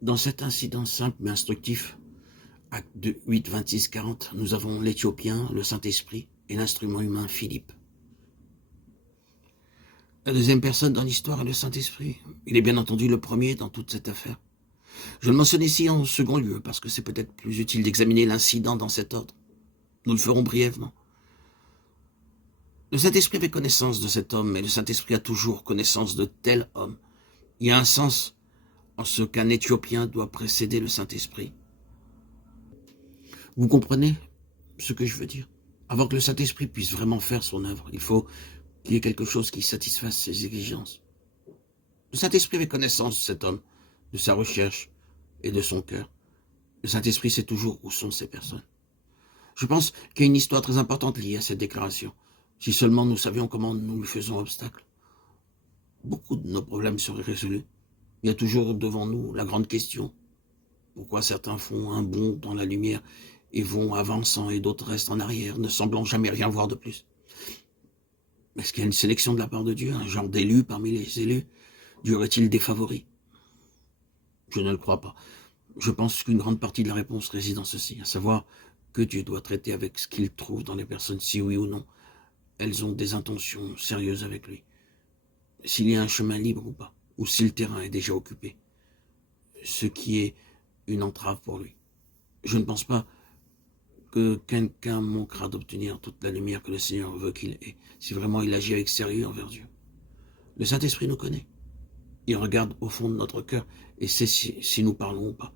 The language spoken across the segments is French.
Dans cet incident simple mais instructif, acte 8, 26, 40, nous avons l'Éthiopien, le Saint-Esprit et l'instrument humain Philippe. La deuxième personne dans l'histoire est le Saint-Esprit. Il est bien entendu le premier dans toute cette affaire. Je le mentionne ici en second lieu parce que c'est peut-être plus utile d'examiner l'incident dans cet ordre. Nous le ferons brièvement. Le Saint-Esprit avait connaissance de cet homme, mais le Saint-Esprit a toujours connaissance de tel homme. Il y a un sens en ce qu'un Éthiopien doit précéder le Saint-Esprit. Vous comprenez ce que je veux dire? Avant que le Saint-Esprit puisse vraiment faire son œuvre, il faut qu'il y ait quelque chose qui satisfasse ses exigences. Le Saint-Esprit avait connaissance de cet homme, de sa recherche et de son cœur. Le Saint-Esprit sait toujours où sont ces personnes. Je pense qu'il y a une histoire très importante liée à cette déclaration. Si seulement nous savions comment nous lui faisons obstacle, beaucoup de nos problèmes seraient résolus. Il y a toujours devant nous la grande question. Pourquoi certains font un bond dans la lumière et vont avançant et d'autres restent en arrière, ne semblant jamais rien voir de plus? Est-ce qu'il y a une sélection de la part de Dieu, un genre d'élus parmi les élus? Dieu aurait-il des favoris? Je ne le crois pas. Je pense qu'une grande partie de la réponse réside en ceci, à savoir que Dieu doit traiter avec ce qu'il trouve dans les personnes, si oui ou non elles ont des intentions sérieuses avec lui, s'il y a un chemin libre ou pas, ou si le terrain est déjà occupé, ce qui est une entrave pour lui. Je ne pense pas que quelqu'un manquera d'obtenir toute la lumière que le Seigneur veut qu'il ait, si vraiment il agit avec sérieux envers Dieu. Le Saint-Esprit nous connaît. Il regarde au fond de notre cœur et sait si nous parlons ou pas,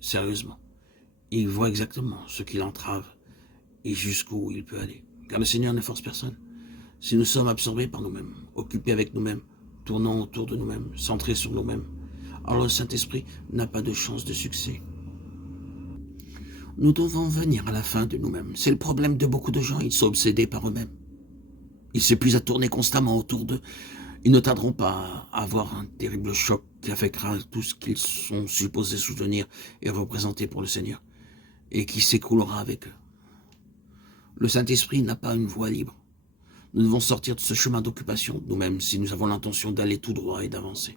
sérieusement. Il voit exactement ce qui l'entrave et jusqu'où il peut aller. Car le Seigneur ne force personne. Si nous sommes absorbés par nous-mêmes, occupés avec nous-mêmes, tournant autour de nous-mêmes, centrés sur nous-mêmes, alors le Saint-Esprit n'a pas de chance de succès. Nous devons venir à la fin de nous-mêmes. C'est le problème de beaucoup de gens, ils sont obsédés par eux-mêmes. Ils s'épuisent à tourner constamment autour d'eux. Ils ne tarderont pas à avoir un terrible choc qui affectera tout ce qu'ils sont supposés soutenir et représenter pour le Seigneur, et qui s'écroulera avec eux. Le Saint-Esprit n'a pas une voie libre. Nous devons sortir de ce chemin d'occupation de nous-mêmes si nous avons l'intention d'aller tout droit et d'avancer.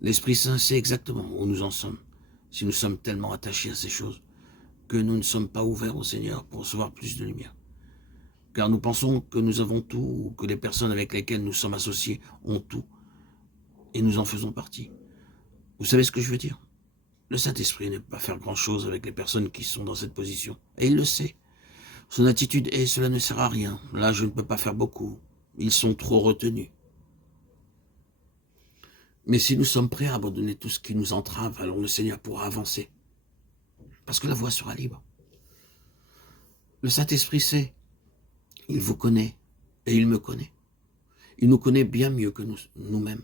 L'Esprit Saint sait exactement où nous en sommes, si nous sommes tellement attachés à ces choses que nous ne sommes pas ouverts au Seigneur pour recevoir plus de lumière. Car nous pensons que nous avons tout, ou que les personnes avec lesquelles nous sommes associés ont tout, et nous en faisons partie. Vous savez ce que je veux dire? Le Saint-Esprit ne peut pas faire grand-chose avec les personnes qui sont dans cette position, et il le sait. Son attitude est « cela ne sert à rien, là je ne peux pas faire beaucoup, ils sont trop retenus ». Mais si nous sommes prêts à abandonner tout ce qui nous entrave, alors le Seigneur pourra avancer, parce que la voie sera libre. Le Saint-Esprit sait, il vous connaît et il me connaît. Il nous connaît bien mieux que nous-mêmes.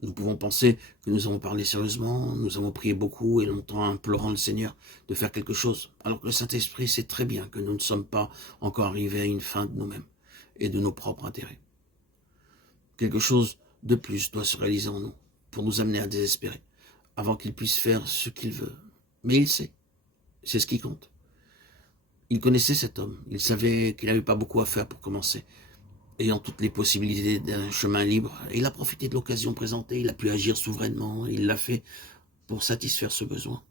Nous pouvons penser que nous avons parlé sérieusement, nous avons prié beaucoup et longtemps implorant le Seigneur de faire quelque chose, alors que le Saint-Esprit sait très bien que nous ne sommes pas encore arrivés à une fin de nous-mêmes et de nos propres intérêts. Quelque chose de plus doit se réaliser en nous pour nous amener à désespérer, avant qu'il puisse faire ce qu'il veut. Mais il sait, c'est ce qui compte. Il connaissait cet homme, il savait qu'il n'avait pas beaucoup à faire pour commencer, ayant toutes les possibilités d'un chemin libre, il a profité de l'occasion présentée, il a pu agir souverainement, il l'a fait pour satisfaire ce besoin.